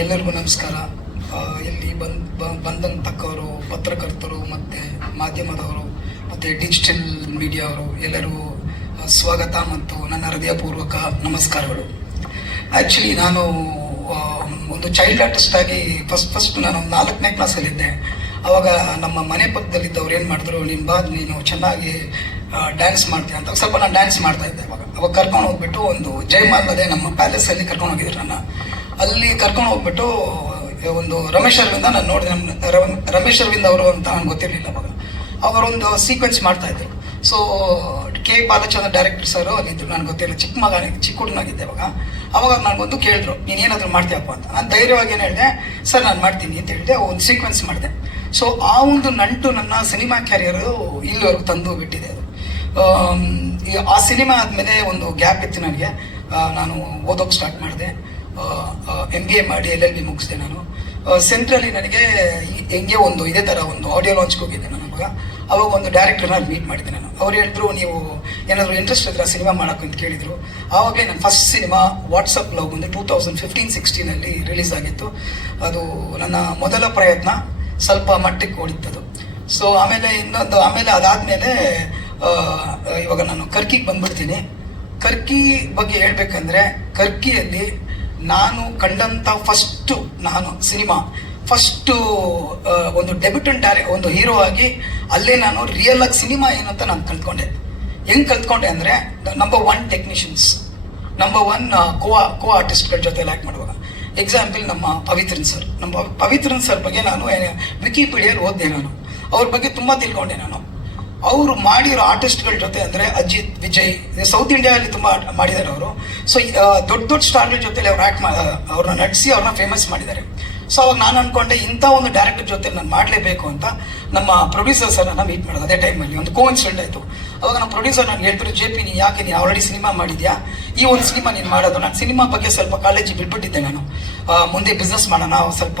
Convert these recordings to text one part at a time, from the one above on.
ಎಲ್ಲರಿಗೂ ನಮಸ್ಕಾರ. ಇಲ್ಲಿ ಬಂದಂತಕ್ಕವರು, ಪತ್ರಕರ್ತರು ಮತ್ತು ಮಾಧ್ಯಮದವರು ಮತ್ತು ಡಿಜಿಟಲ್ ಮೀಡಿಯಾವರು ಎಲ್ಲರೂ ಸ್ವಾಗತ ಮತ್ತು ನನ್ನ ಹೃದಯಪೂರ್ವಕ ನಮಸ್ಕಾರಗಳು. ಆ್ಯಕ್ಚುಲಿ ನಾನು ಒಂದು ಚೈಲ್ಡ್ ಆರ್ಟಿಸ್ಟ್ ಆಗಿ ಫಸ್ಟ್ ನಾನು 4ನೇ ಕ್ಲಾಸಲ್ಲಿದ್ದೆ. ಆವಾಗ ನಮ್ಮ ಮನೆ ಪಕ್ಕದಲ್ಲಿದ್ದವ್ರು ಏನು ಮಾಡಿದ್ರು, ನೀನು ಚೆನ್ನಾಗಿ ಡ್ಯಾನ್ಸ್ ಮಾಡ್ತೀಯ ಅಂತ ಸ್ವಲ್ಪ ನಾನು ಡ್ಯಾನ್ಸ್ ಮಾಡ್ತಾ ಇದ್ದೆ. ಅವಾಗ ಕರ್ಕೊಂಡು ಹೋಗ್ಬಿಟ್ಟು ಒಂದು ಜಯಮಾಲ್ ಅದೇ ನಮ್ಮ ಪ್ಯಾಲೇಸಲ್ಲಿ ಕರ್ಕೊಂಡು ಹೋಗಿದ್ರು. ನನ್ನ ಅಲ್ಲಿ ಕರ್ಕೊಂಡು ಹೋಗ್ಬಿಟ್ಟು ಒಂದು ರಮೇಶ್ ಅರವಿಂದ ನಾನು ನೋಡಿದೆ. ರಮೇಶ್ ಅರವಿಂದ್ ಅವರು ಅಂತ ನನಗೆ ಗೊತ್ತಿರಲಿಲ್ಲ. ಅವಾಗ ಅವರೊಂದು ಸೀಕ್ವೆನ್ಸ್ ಮಾಡ್ತಾ ಇದ್ರು. So K Balachander director sir ಅಲ್ಲಿದ್ದರು, ನನಗೆ ಗೊತ್ತಿರಲಿಲ್ಲ. ಚಿಕ್ಕ ಹುಡುಗನಾಗಿದ್ದೆ ಅವಾಗ ನನಗೊಂದು ಕೇಳಿದ್ರು, ನೀನೇನಾದರೂ ಮಾಡ್ತೀಯಪ್ಪ ಅಂತ. ನಾನು ಧೈರ್ಯವಾಗಿ ಏನು ಹೇಳಿದೆ, ಸರ್ ನಾನು ಮಾಡ್ತೀನಿ ಅಂತ ಹೇಳಿದೆ. ಒಂದು ಸೀಕ್ವೆನ್ಸ್ ಮಾಡಿದೆ. ಸೊ ಆ ಒಂದು ನಂಟು ನನ್ನ ಸಿನಿಮಾ ಕ್ಯಾರಿಯರು ಇಲ್ಲಿವರೆಗೂ ತಂದು ಬಿಟ್ಟಿದೆ. ಅದು ಆ ಸಿನಿಮಾ ಆದಮೇಲೆ ಒಂದು ಗ್ಯಾಪ್ ಇತ್ತು ನನಗೆ. ನಾನು ಓದೋಕೆ ಸ್ಟಾರ್ಟ್ ಮಾಡಿದೆ. MBA ಮಾಡಿ LLB ಮುಗಿಸಿದೆ. ನಾನು ಸೆಂಟ್ರಲ್ಲಿ ನನಗೆ ಹೆಂಗೆ ಒಂದು ಇದೇ ಥರ ಒಂದು ಆಡಿಯೋ ಲಾಂಚ್ಗೆ ಹೋಗಿದ್ದೆ ನಾನು. ಅವಾಗ ಒಂದು ಡೈರೆಕ್ಟರ್ನ ಮೀಟ್ ಮಾಡಿದ್ದೆ ನಾನು. ಅವ್ರು ಹೇಳಿದ್ರು, ನೀವು ಏನಾದರೂ ಇಂಟ್ರೆಸ್ಟ್ ಇದ್ರೆ ಸಿನಿಮಾ ಮಾಡೋಕ್ಕೆ ಅಂತ ಕೇಳಿದರು. ಆವಾಗಲೇ ನನ್ನ ಫಸ್ಟ್ ಸಿನಿಮಾ ವಾಟ್ಸಪ್ ಲವ್ ಬಂದು 2015-16 ರಿಲೀಸ್ ಆಗಿತ್ತು. ಅದು ನನ್ನ ಮೊದಲ ಪ್ರಯತ್ನ. ಸ್ವಲ್ಪ ಮಟ್ಟಿಗೆ ಓಡಿತ್ತದು. ಸೊ ಆಮೇಲೆ ಅದಾದಮೇಲೆ ಇವಾಗ ನಾನು ಕರ್ಕಿಗೆ ಬಂದ್ಬಿಡ್ತೀನಿ. ಕರ್ಕಿ ಬಗ್ಗೆ ಹೇಳ್ಬೇಕಂದ್ರೆ, ಕರ್ಕಿಯಲ್ಲಿ ನಾನು ಕಂಡಂಥ ಸಿನಿಮಾ ಫಸ್ಟು ಒಂದು ಡೆಬ್ಯೂಟೆಂಟ್ ಒಂದು ಹೀರೋ ಆಗಿ ಅಲ್ಲೇ ನಾನು ರಿಯಲ್ ಆಗಿ ಸಿನಿಮಾ ಏನಂತ ನಾನು ಕಲ್ತ್ಕೊಂಡೆ. ಹೆಂಗೆ ಕಲ್ತ್ಕೊಂಡೆ ಅಂದರೆ, ನಂಬರ್ 1 ಟೆಕ್ನಿಷಿಯನ್ಸ್, ನಂಬರ್ 1 ಕೋ ಆರ್ಟಿಸ್ಟ್ಗಳ ಜೊತೆ ಆ್ಯಕ್ಟ್ ಮಾಡುವಾಗ. ಎಕ್ಸಾಂಪಲ್ ನಮ್ಮ ಪವಿತ್ರನ್ ಸರ್ ಬಗ್ಗೆ ನಾನು ವಿಕಿಪೀಡಿಯಲ್ಲಿ ಓದಿದೆ. ನಾನು ಅವ್ರ ಬಗ್ಗೆ ತುಂಬ ತಿಳ್ಕೊಂಡೆ. ನಾನು ಅವರು ಮಾಡಿರೋ ಆರ್ಟಿಸ್ಟ್ಗಳ ಜೊತೆ ಅಂದರೆ ಅಜಿತ್, ವಿಜಯ್, ಸೌತ್ ಇಂಡಿಯಾದಲ್ಲಿ ತುಂಬ ಮಾಡಿದ್ದಾರೆ ಅವರು. ಸೊ ದೊಡ್ಡ ಸ್ಟಾರ್ಗಳ ಜೊತೆಲಿ ಅವ್ರು ಅವ್ರನ್ನ ನಟಿಸಿ ಅವ್ರನ್ನ ಫೇಮಸ್ ಮಾಡಿದ್ದಾರೆ. ಸೊ ಅವಾಗ ನಾನು ಅನ್ಕೊಂಡೆ, ಇಂಥ ಒಂದು ಡೈರೆಕ್ಟರ್ ಜೊತೆ ನಾನು ಮಾಡಲೇಬೇಕು ಅಂತ ನಮ್ಮ ಪ್ರೊಡ್ಯೂಸರ್ ಸರ್ ನನ್ನ ಮೀಟ್ ಮಾಡೋದು. ಅದೇ ಟೈಮಲ್ಲಿ ಒಂದು ಕೋಇನ್ಸಿಡೆಂಟ್ ಆಯಿತು. ಅವಾಗ ನಮ್ಮ ಪ್ರೊಡ್ಯೂಸರ್ ನನಗೆ ಹೇಳ್ತಾರೆ, JP ನೀನು ಯಾಕೆ, ನೀನು ಆಲ್ರೆಡಿ ಸಿನಿಮಾ ಮಾಡಿದ್ಯಾ, ಈ ಒಂದು ಸಿನಿಮಾ ನೀನು ಮಾಡೋದು. ನಾನು ಸಿನಿಮಾ ಬಗ್ಗೆ ಸ್ವಲ್ಪ ಕಾಲೇಜಿಗೆ ಬಿಟ್ಬಿಟ್ಟಿದ್ದೆ. ನಾನು ಮುಂದೆ ಬಿಸ್ನೆಸ್ ಮಾಡೋಣ, ಸ್ವಲ್ಪ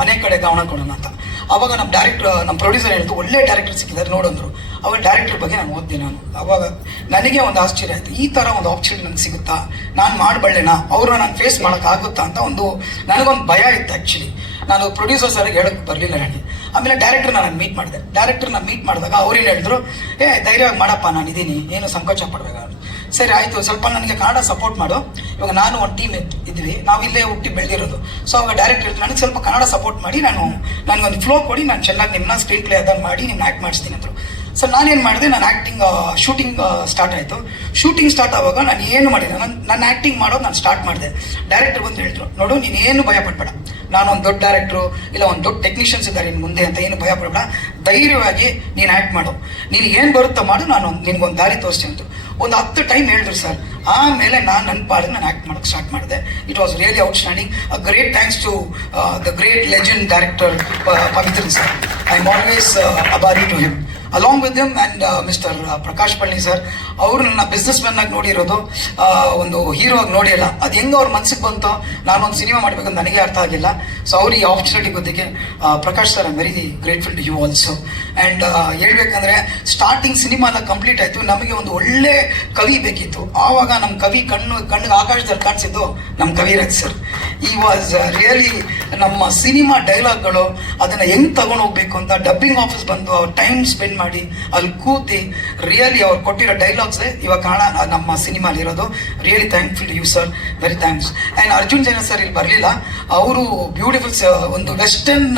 ಮನೆ ಕಡೆ ಗಮನ ಕೊಡೋಣ ಅಂತ. ಅವಾಗ ನಮ್ಮ ಪ್ರೊಡ್ಯೂಸರ್ ಹೇಳಿದ್ರು, ಒಳ್ಳೆ ಡೈರೆಕ್ಟರ್ ಸಿಕ್ಕಿದ್ದಾರೆ ನೋಡಂದ್ರು. ಅವಾಗ ಡೈರೆಕ್ಟರ್ ಬಗ್ಗೆ ನಾನು ಓದಿದೆ. ಅವಾಗ ನನಗೆ ಒಂದು ಆಶ್ಚರ್ಯ ಆಯಿತು, ಈ ಥರ ಒಂದು ಆಪರ್ಚುನಿಟಿ ನನಗೆ ಸಿಗುತ್ತಾ, ನಾನು ಮಾಡಬಲ್ಲೆನಾ, ಅವ್ರನ್ನ ನಾನು ಫೇಸ್ ಮಾಡೋಕ್ಕಾಗುತ್ತಾ ಅಂತ ನನಗೊಂದು ಭಯ ಇತ್ತು. ಆ್ಯಕ್ಚುಲಿ ನಾನು ಪ್ರೊಡ್ಯೂಸರ್ ಸರ್ಗೆ ಹೇಳೋಕ್ಕೆ ಬರಲಿಲ್ಲ ನನಗೆ. ಆಮೇಲೆ ಡೈರೆಕ್ಟರ್ನ ನಾನು ಮೀಟ್ ಮಾಡಿದೆ. ಡೈರೆಕ್ಟರ್ನ ಮೀಟ್ ಮಾಡಿದಾಗ ಅವ್ರೇನು ಹೇಳಿದ್ರು, ಧೈರ್ಯವಾಗಿ ಮಾಡಪ್ಪ, ನಾನು ಇದ್ದೀನಿ, ಏನು ಸಂಕೋಚ ಪಡಬೇಕಾಗ. ಸರಿ ಆಯಿತು, ಸ್ವಲ್ಪ ನನಗೆ ಕನ್ನಡ ಸಪೋರ್ಟ್ ಮಾಡು. ಇವಾಗ ನಾನು ಒಂದು ಟೀಮ್ ಇದ್ವಿ, ನಾವು ಇಲ್ಲೇ ಹುಟ್ಟಿ ಬೆಳೆದಿರೋದು. ಸೊ ಅವಾಗ ಡೈರೆಕ್ಟರ್ ಹೇಳಿದ್ರು, ನನಗೆ ಸ್ವಲ್ಪ ಕನ್ನಡ ಸಪೋರ್ಟ್ ಮಾಡಿ, ನನಗೊಂದು ಫ್ಲೋ ಕೊಡಿ, ನಾನು ಚೆನ್ನಾಗಿ ನಿಮ್ಮನ್ನ ಸ್ಕ್ರೀನ್ ಪ್ಲೇ ಅದನ್ನು ಮಾಡಿ ನಿಮ್ಮನ್ನ ಆ್ಯಕ್ಟ್ ಮಾಡಿಸ್ತೀನಿ ಅಂದರು. ಸೊ ನಾನೇನು ಮಾಡಿದೆ, ನಾನು ಶೂಟಿಂಗ್ ಸ್ಟಾರ್ಟ್ ಆಯಿತು. ಶೂಟಿಂಗ್ ಸ್ಟಾರ್ಟ್ ಆವಾಗ ನಾನು ಏನು ಮಾಡಿದೆ, ನನ್ನ ಆ್ಯಕ್ಟಿಂಗ್ ಮಾಡೋದು ನಾನು ಸ್ಟಾರ್ಟ್ ಮಾಡಿದೆ. ಡೈರೆಕ್ಟರ್ ಬಂದು ಹೇಳಿದ್ರು, ನೋಡು ನೀನೇನು ಭಯ ಪಡಬೇಡ, ನಾನು ಒಂದು ದೊಡ್ಡ ಡೈರೆಕ್ಟ್ರು ಇಲ್ಲ ಒಂದು ದೊಡ್ಡ ಟೆಕ್ನಿಷಿಯನ್ಸ್ ಇದ್ದಾರೆ ಇನ್ನು ಮುಂದೆ ಅಂತ ಏನು ಭಯ ಪಡಬೇಡ, ಧೈರ್ಯವಾಗಿ ನೀನು ಆ್ಯಕ್ಟ್ ಮಾಡು, ನೀನು ಏನು ಬರುತ್ತೋ ಮಾಡು, ನಾನು ನಿನ್ಗೊಂದು ದಾರಿ ತೋರಿಸ್ತೀನಿ ಅಂತ ಒಂದು 10 ಟೈಮ್ ಹೇಳಿದ್ರು ಸರ್. ಆಮೇಲೆ ನನ್ನ ಪಾಡಿಗೆ ನಾನು ಆ್ಯಕ್ಟ್ ಮಾಡೋಕ್ಕೆ ಸ್ಟಾರ್ಟ್ ಮಾಡಿದೆ. It was really outstanding. A great thanks to the great legend director Pavithran sir. I am always ಅಬಾರಿ to him. Along with him and mister Prakash Palli sir. ಅವರು ನನ್ನ ಬಿಸ್ನೆಸ್ ಮ್ಯಾನ್ ಆಗಿ ನೋಡಿರೋದು, ಒಂದು ಹೀರೋ ಆಗಿ ನೋಡಿಲ್ಲ. ಅದು ಹೆಂಗೆ ಅವ್ರ ಮನಸ್ಸಿಗೆ ಬಂತೋ, ನಾನೊಂದು ಸಿನಿಮಾ ಮಾಡಬೇಕಂತ ನನಗೆ ಅರ್ಥ ಆಗಿಲ್ಲ. ಸೊ ಅವ್ರಿಗೆ ಈ ಆಪರ್ಚುನಿಟಿ ಗೊತ್ತಿಗೆ Prakash sir, I am very grateful to you also. And ಹೇಳ್ಬೇಕಂದ್ರೆ, ಸ್ಟಾರ್ಟಿಂಗ್ ಸಿನಿಮಾ ಎಲ್ಲ ಕಂಪ್ಲೀಟ್ ಆಯಿತು. ನಮಗೆ ಒಂದು ಒಳ್ಳೆ ಕವಿ ಬೇಕಿತ್ತು. ಆವಾಗ ನಮ್ಮ ಕವಿ ಕಣ್ಣಿಗೆ ಆಕಾಶದಲ್ಲಿ ಕಾಣಿಸಿದ್ದು ನಮ್ಮ ಕವಿರಾಜ್ ಸರ್. ಈ ವಾಸ್ ರಿಯಲಿ ನಮ್ಮ ಸಿನಿಮಾ ಡೈಲಾಗ್ಗಳು ಅದನ್ನು ಹೆಂಗೆ ತಗೊಂಡು ಹೋಗ್ಬೇಕು ಅಂತ ಡಬ್ಬಿಂಗ್ ಆಫೀಸ್ ಬಂದು ಅವ್ರು ಟೈಮ್ ಸ್ಪೆಂಡ್ ಮಾಡಿ ಅಲ್ಲಿ ಕೂತಿ ರಿಯಲಿ ಅವ್ರು ಕೊಟ್ಟಿರೋ ಡೈಲಾಗ್ಸೇ ಇವಾಗ ನಮ್ಮ ಸಿನಿಮಾಲಿ ಇರೋದು. Really thankful to you sir, very thanks. And Arjun Jain sir ಇಲ್ಲಿ ಬರಲಿಲ್ಲ. ಅವರು ಬ್ಯೂಟಿಫುಲ್ ಒಂದು ವೆಸ್ಟರ್ನ್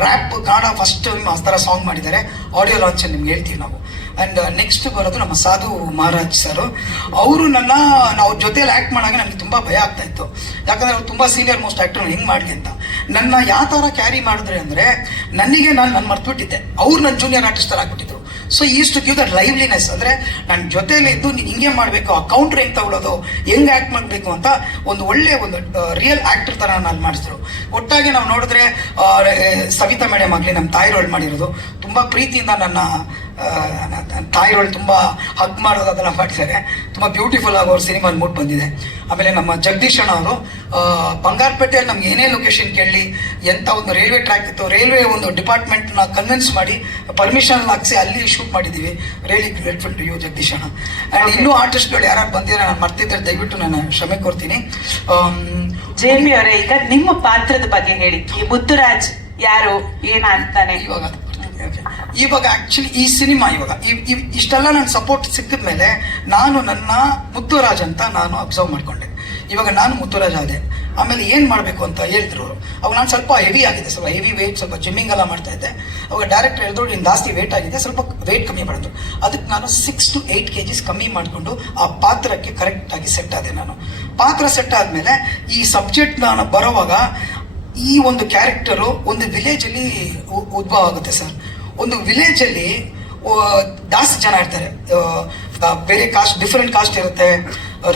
ರ್ಯಾಪ್ ಕನ್ನಡ ಫಸ್ಟ್ ಆ ಥರ ಸಾಂಗ್ ಮಾಡಿದ್ದಾರೆ. ಆಡಿಯೋ ಲಾಂಚ್ ನಿಮ್ಗೆ ಹೇಳ್ತೀವಿ ನಾವು. ಆ್ಯಂಡ್ ನೆಕ್ಸ್ಟ್ ಬರೋದು ನಮ್ಮ ಸಾಧು ಮಹಾರಾಜ್ ಸರ್. ಅವರು ನಾವು ಜೊತೆಯಲ್ಲಿ ಆ್ಯಕ್ಟ್ ಮಾಡಾಗ ನನಗೆ ತುಂಬ ಭಯ ಆಗ್ತಾ ಇತ್ತು. ಯಾಕಂದರೆ ಅವ್ರು ತುಂಬ ಸೀನಿಯರ್ ಮೋಸ್ಟ್ ಆ್ಯಕ್ಟರ್, ಹೆಂಗೆ ಮಾಡಲಿ ಅಂತ. ನನ್ನ ಯಾವ ಥರ ಕ್ಯಾರಿ ಮಾಡಿದ್ರೆ ಅಂದರೆ, ನಾನು ಮರ್ತುಬಿಟ್ಟಿದ್ದೆ, ಅವ್ರು ನನ್ನ ಜೂನಿಯರ್ ಆರ್ಟಿಸ್ಟರ್ ಆಗಿಬಿಟ್ಟಿದ್ರು. So is to give that liveliness. ಅಂದರೆ ನನ್ನ ಜೊತೆಯಲ್ಲಿ ಇದ್ದು ನೀನು ಹಿಂಗೆ ಮಾಡಬೇಕು, ಆ ಕೌಂಟ್ರ್ ಹೆಂಗೆ ತಗೊಳ್ಳೋದು, ಹೆಂಗೆ ಆ್ಯಕ್ಟ್ ಮಾಡಬೇಕು ಅಂತ ಒಂದು ಒಳ್ಳೆ ಒಂದು ರಿಯಲ್ ಆ್ಯಕ್ಟರ್ ಥರ ನಾನು ಮಾಡಿಸಿದ್ರು. ಒಟ್ಟಾಗಿ ನಾವು ನೋಡಿದ್ರೆ ಸವಿತಾ ಮೇಡಮ್ ಆಗಲಿ, ನಮ್ಮ ತಾಯಿ ರೋಲ್ ಮಾಡಿರೋದು ತುಂಬ ಪ್ರೀತಿಯಿಂದ ನನ್ನ ತಾಯಿಗಳು ತುಂಬ ಹಗ್ ಮಾಡೋದು ಅದೆಲ್ಲ ಮಾಡಿದ್ದಾರೆ. ತುಂಬ ಬ್ಯೂಟಿಫುಲ್ ಆಗಿ ಅವ್ರ ಸಿನಿಮಾ ಮೂಡ್ ಬಂದಿದೆ. ಆಮೇಲೆ ನಮ್ಮ ಜಗದೀಶ್ ಅಣ್ಣ ಅವರು ಬಂಗಾರಪೇಟೆಯಲ್ಲಿ ನಮ್ಗೆ ಏನೇ ಲೊಕೇಶನ್ ಕೇಳಲಿ, ಎಂಥ ಒಂದು ರೈಲ್ವೆ ಟ್ರ್ಯಾಕ್ ಇತ್ತು, ರೈಲ್ವೆ ಒಂದು ಡಿಪಾರ್ಟ್ಮೆಂಟ್ನ ಕನ್ವಿನ್ಸ್ ಮಾಡಿ ಪರ್ಮಿಷನ್ ಹಾಕ್ಸಿ ಅಲ್ಲಿ ಶೂಟ್ ಮಾಡಿದ್ದೀವಿ. Really grateful to you Jagadish ಅಣ್ಣ. ಆ್ಯಂಡ್ ಇನ್ನೂ ಆರ್ಟಿಸ್ಟ್ಗಳು ಯಾರು ಬಂದಿದ್ದಾರೆ, ನಾನು ಮರ್ತಿದ್ದರೆ ದಯವಿಟ್ಟು ನಾನು ಕ್ಷಮೆ ಕೋರ್ತೀನಿ. JP ಅವರೇ, ಈಗ ನಿಮ್ಮ ಪಾತ್ರದ ಬಗ್ಗೆ ಹೇಳಿ. ಈ ಮುತ್ತುರಾಜ್ ಯಾರು, ಏನಾಗ್ತಾನೆ ಇವಾಗ ಆಕ್ಚುಲಿ ಈ ಸಿನಿಮಾ ಇಷ್ಟೆಲ್ಲ ನನ್ನ ಸಪೋರ್ಟ್ ಸಿಕ್ಕಿದ ಮೇಲೆ ನಾನು ನನ್ನ ಮುತ್ತುರಾಜ್ ಅಂತ ನಾನು ಅಬ್ಸರ್ವ್ ಮಾಡ್ಕೊಂಡೆ. ಇವಾಗ ನಾನು ಮುತ್ತುರಾಜ್ ಆದೆ. ಆಮೇಲೆ ಏನು ಮಾಡಬೇಕು ಅಂತ ಹೇಳಿದ್ರು ಅವರು. ಅವಾಗ ನಾನು ಸ್ವಲ್ಪ ಹೆವಿ ಆಗಿದೆ, ಸ್ವಲ್ಪ ಹೆವಿ ವೇಟ್, ಸ್ವಲ್ಪ ಜಿಮ್ಮಿಂಗ್ ಎಲ್ಲ ಮಾಡ್ತಾ ಇದ್ದೆ. ಅವಾಗ ಡೈರೆಕ್ಟರ್ ಹೇಳಿದ್ರು ನೀನು ಜಾಸ್ತಿ ವೇಟ್ ಆಗಿದೆ, ಸ್ವಲ್ಪ ವೇಟ್ ಕಮ್ಮಿ ಮಾಡಿದ್ರು. ಅದಕ್ಕೆ ನಾನು 6 to 8 kgs ಕಮ್ಮಿ ಮಾಡಿಕೊಂಡು ಆ ಪಾತ್ರಕ್ಕೆ ಕರೆಕ್ಟಾಗಿ ಸೆಟ್ ಆದೆ. ನಾನು ಪಾತ್ರ ಸೆಟ್ ಆದಮೇಲೆ ಈ ಸಬ್ಜೆಕ್ಟ್ ನಾನು ಬರೋವಾಗ ಈ ಒಂದು ಕ್ಯಾರೆಕ್ಟರು ಒಂದು ವಿಲೇಜಲ್ಲಿ ಉದ್ಭವ ಆಗುತ್ತೆ ಸರ್. ಒಂದು ವಿಲೇಜಲ್ಲಿ ಜಾಸ್ತಿ ಜನ ಇರ್ತಾರೆ, ಬೇರೆ ಕಾಸ್ಟ್, ಡಿಫ್ರೆಂಟ್ ಕಾಸ್ಟ್ ಇರುತ್ತೆ,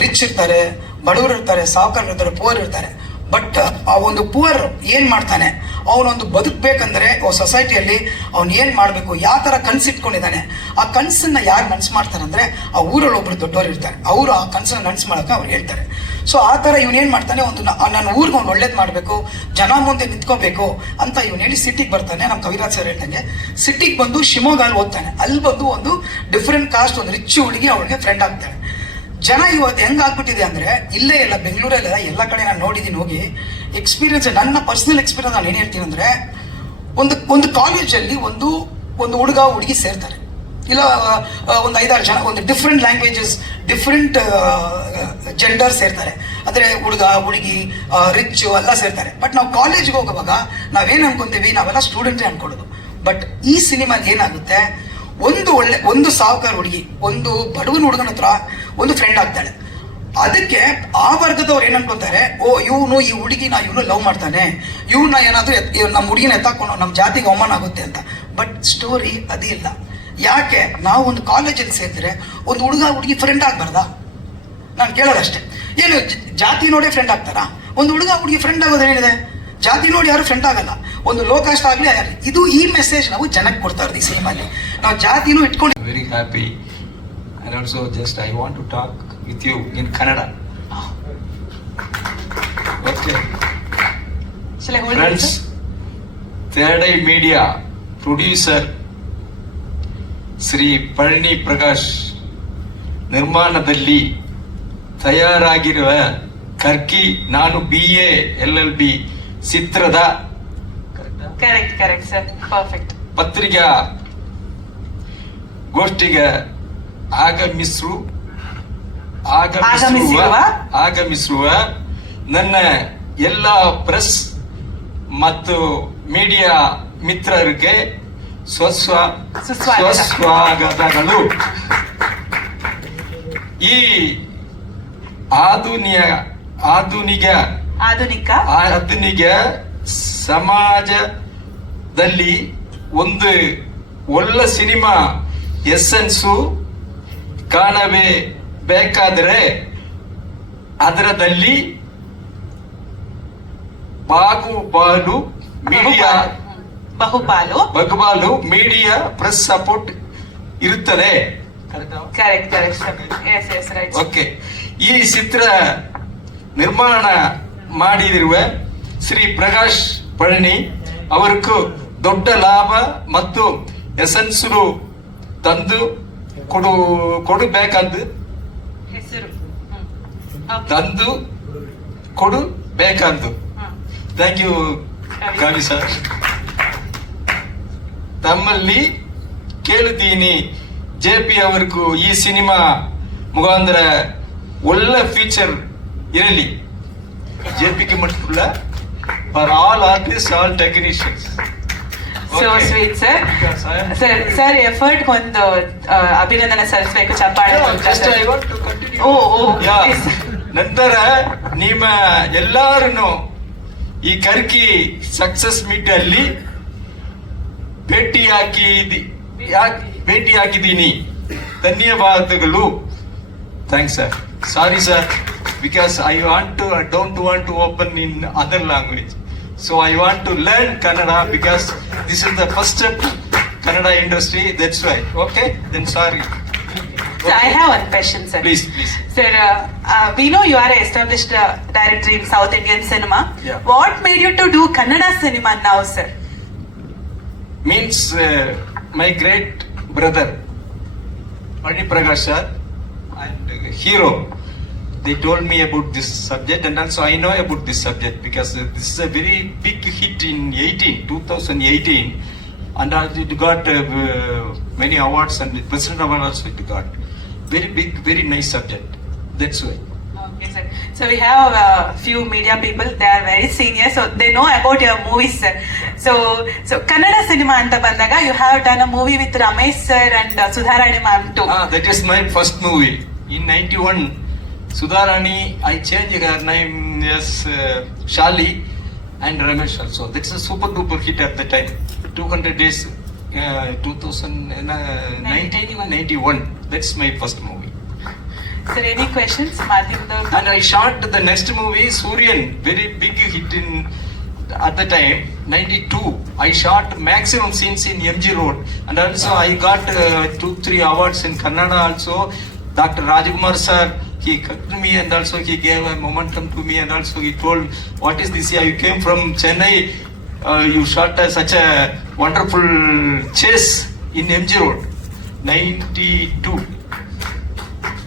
ರಿಚ್ ಇರ್ತಾರೆ, ಬಡವರು ಇರ್ತಾರೆ, ಸಾಹುಕಾರರು ಇರ್ತಾರೆ, ಪುವರ್ ಇರ್ತಾರೆ. ಬಟ್ ಆ ಒಂದು ಪುವರ್ ಏನು ಮಾಡ್ತಾನೆ, ಅವನೊಂದು ಬದುಕಬೇಕಂದ್ರೆ ಸೊಸೈಟಿಯಲ್ಲಿ ಅವ್ನು ಏನು ಮಾಡಬೇಕು, ಯಾವ ಥರ ಕನಸಿಟ್ಕೊಂಡಿದ್ದಾನೆ, ಆ ಕನಸನ್ನು ಯಾರು ನನ್ಸು ಮಾಡ್ತಾರಂದ್ರೆ ಆ ಊರಲ್ಲಿ ಒಬ್ರು ದೊಡ್ಡವರು ಇರ್ತಾರೆ, ಅವರು ಆ ಕನಸನ್ನು ನನ್ಸು ಮಾಡೋಕೆ ಅವ್ರು ಹೇಳ್ತಾರೆ. ಸೊ ಆ ಥರ ಇವನೇನು ಮಾಡ್ತಾನೆ, ಒಂದು ನನ್ನ ಊರಿಗೆ ಅವ್ನು ಒಳ್ಳೇದು ಮಾಡಬೇಕು, ಜನ ಮುಂದೆ ನಿಂತ್ಕೋಬೇಕು ಅಂತ ಇವನು ಹೇಳಿ ಸಿಟಿಗೆ ಬರ್ತಾನೆ. ನಮ್ಮ ಕವಿರಾಜ್ ಸರ್ ಹೇಳ್ದಂಗೆ ಸಿಟಿಗೆ ಬಂದು ಶಿವಮೊಗ್ಗಲ್ಲಿ ಓದ್ತಾನೆ. ಅಲ್ಲಿ ಬಂದು ಒಂದು ಡಿಫ್ರೆಂಟ್ ಕಾಸ್ಟ್ ಒಂದು ರಿಚ್ ಹುಡುಗಿ ಅವಳಿಗೆ ಫ್ರೆಂಡ್ ಆಗ್ತಾಳೆ. ಜನ ಇವತ್ತು ಹೆಂಗಾಗ್ಬಿಟ್ಟಿದೆ ಅಂದರೆ, ಇಲ್ಲೇ ಇಲ್ಲ ಬೆಂಗಳೂರಲ್ಲ, ಎಲ್ಲ ಕಡೆ ನಾನು ನೋಡಿದ್ದೀನಿ ಹೋಗಿ. ಎಕ್ಸ್ಪೀರಿಯನ್ಸ್, ನನ್ನ ಪರ್ಸನಲ್ ಎಕ್ಸ್ಪೀರಿಯನ್ಸ್ ನಾನು ಏನು ಹೇಳ್ತೀನಿ ಅಂದರೆ, ಒಂದು ಕಾಲೇಜಲ್ಲಿ ಒಂದು ಹುಡುಗ ಹುಡುಗಿ ಸೇರ್ತಾರೆ, ಇಲ್ಲ ಒಂದು 5-6 ಜನ, ಒಂದು ಡಿಫ್ರೆಂಟ್ ಲ್ಯಾಂಗ್ವೇಜಸ್, ಡಿಫ್ರೆಂಟ್ ಜೆಂಡರ್ ಸೇರ್ತಾರೆ. ಅಂದರೆ ಹುಡುಗ ಹುಡುಗಿ, ರಿಚ್ ಎಲ್ಲ ಸೇರ್ತಾರೆ. ಬಟ್ ನಾವು ಕಾಲೇಜ್ಗೆ ಹೋಗುವಾಗ ನಾವೇನು ಅನ್ಕೊಂತೀವಿ, ನಾವೆಲ್ಲ ಸ್ಟೂಡೆಂಟೇ ಅನ್ಕೊಳ್ಳೋದು. ಬಟ್ ಈ ಸಿನಿಮಾದ ಏನಾಗುತ್ತೆ, ಒಂದು ಸಾಹುಕಾರ ಹುಡುಗಿ ಒಂದು ಬಡವನ ಹುಡುಗನ ಹತ್ರ ಒಂದು ಫ್ರೆಂಡ್ ಆಗ್ತಾಳೆ. ಅದಕ್ಕೆ ಆ ವರ್ಗದವ್ರು ಏನ್ ಅನ್ಕೊಂತಾರೆ, ಓ ಇವನು ಈ ಹುಡುಗಿನ ಇವನು ಲವ್ ಮಾಡ್ತಾನೆ, ಇವನ್ನ ಏನಾದ್ರೂ ನಮ್ಮ ಹುಡುಗಿನ ಎತ್ತಾಕೊಂಡು ನಮ್ಮ ಜಾತಿಗೆ ಅವಮಾನ ಆಗುತ್ತೆ ಅಂತ. ಬಟ್ ಸ್ಟೋರಿ ಅದೇ ಇಲ್ಲ. ಯಾಕೆ, ನಾವು ಒಂದು ಕಾಲೇಜಲ್ಲಿ ಸೇರಿದ್ರೆ ಒಂದು ಹುಡುಗ ಹುಡುಗಿ ಫ್ರೆಂಡ್ ಆಗ್ಬಾರ್ದಾ? ನಾನು ಕೇಳೋದಷ್ಟೇ. ಏನು ಜಾತಿ ನೋಡಿ ಫ್ರೆಂಡ್ ಆಗ್ತಾರಾ? ಒಂದು ಹುಡುಗ ಹುಡುಗಿ ಫ್ರೆಂಡ್ ಆಗೋದು ಏನಿದೆ, ಜಾತಿ ನೋಡಿ ಯಾರು ಫ್ರೆಂಡ್ ಆಗಲ್ಲ, ಒಂದು ಲೋ ಕಾಸ್ಟ್ ಆಗಲಿ. ಇದು ಈ ಮೆಸೇಜ್ ನಾವು ಜನಕ್ಕೆ ಕೊಡ್ತಾ ಇರೋದು ಈ ಸಿನಿಮಾಲಿ. ನಾವು ಜಾತಿನೂ ಇಟ್ಕೊಂಡು very happy. And also just I want to talk with you in Kannada. Okay. Shall I hold Friends, it, sir? Third Eye Media producer Shri Palani Prakash ನಿರ್ಮಾಣದಲ್ಲಿ ತಯಾರಾಗಿರುವ ಕರ್ಕಿ ನಾನು BA LLB ಚಿತ್ರದ ಕರೆಕ್ಟ್ ಸರ್, ಪರ್ಫೆಕ್ಟ್ ಪತ್ರಿಕಾ ಗೋಷ್ಠಿಗೆ ಆಗಮಿಸಿರುವ ನನ್ನ ಎಲ್ಲ ಪ್ರೆಸ್ ಮತ್ತು ಮೀಡಿಯಾ ಮಿತ್ರರಿಗೆ ಸುಸ್ವಾಗತಗಳು. ಈ ಆಧುನಿಕ ಸಮಾಜದಲ್ಲಿ ಒಂದು ಒಳ್ಳೆ ಸಿನಿಮಾ ಎಸೆನ್ಸು ಕಾಣಬೇಕಾದರೆ ಅದರದಲ್ಲಿ ಬಹುಪಾಲು ಮೀಡಿಯಾ ಪ್ರೆಸ್ ಸಪೋರ್ಟ್ ಇರುತ್ತದೆ. ಓಕೆ. ಈ ಚಿತ್ರ ನಿರ್ಮಾಣ ಮಾಡಿರುವ ಶ್ರೀ ಪ್ರಕಾಶ್ ಪಳನಿ ಅವರಿಗೂ ದೊಡ್ಡ ಲಾಭ ಮತ್ತು ಎಸೆನ್ಸು ತಂದು ಕೊಡಬೇಕಂದು ಥ್ಯಾಂಕ್ ಯು ಕವಿ ಸರ್. ತಮ್ಮಲ್ಲಿ ಕೇಳುತ್ತೀನಿ, JP ಅವರಿಗೂ ಈ ಸಿನಿಮಾ ಮುಖಾಂತರ ಒಳ್ಳೆ ಫ್ಯೂಚರ್ ಇರಲಿ. JPಗೆ ಮಟ್ಟುಲ್ಲ for all artist, all technicians. So sweet sir effort ಒಂದು ಅಭಿನಂದನೆ ಸಲ್ಲಿಸಬೇಕು, ಚಪ್ಪಾಳೆ. ನಂತರ ನಿಮ್ಮ ಎಲ್ಲಾರನ್ನು ಈ ಕರ್ಕಿ ಸಕ್ಸಸ್ ಮೀಟ್ ಅಲ್ಲಿ ಭೇಟಿ ಹಾಕಿದ್ದೀನಿ. ಧನ್ಯವಾದಗಳು. Thanks sir. Sorry sir, because I don't want to open in other language. So I want to learn Kannada because this is the first step to Kannada industry. That's why. Okay, then sorry. So I have one question, sir. Please, please. Sir, we know you are an established director in South Indian cinema. Yeah. What made you to do Kannada cinema now, sir? Means my great brother Mani Prakash sir and Hero, they told me about this subject, and also I know about this subject because this is a very big hit in 2018, and it got many awards, and the President Award also it got. Very big, very nice subject. That's why. Okay, sir. So we have a few media people. They are very senior, so they know about your movies, sir. So Kannada cinema anta bandaga, you have done a movie with Ramesh sir and Sudharani ma'am too. That is my first movie in 91. Sudharani, I changed her name as Shali and Ramesh also. That's a super duper hit at the time. 200 days, 2091. That's my first movie. Sir, any questions? Madhyam Dog? And I shot the next movie, Suryan, very big hit in at the time, 92. I shot maximum scenes in MG Road, and also I got 2-3 awards in Kannada also. Dr. Rajkumar sir, he cut me, and also he gave a momentum to me, and also he told, what is this here? You came from Chennai, you shot such a wonderful chase in MG Road, 92.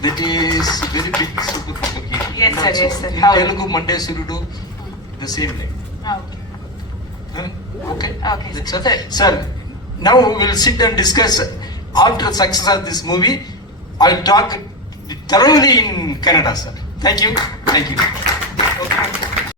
That is very big super hit. Yes, sir, yes, sir. In How- Telugu, Monday Surudu, the same name. Okay. Okay. Okay, That's sir. all. Sir, now we'll sit and discuss. After success of this movie, I'll talk thoroughly in Kannada, sir. Thank you. Thank you. Okay.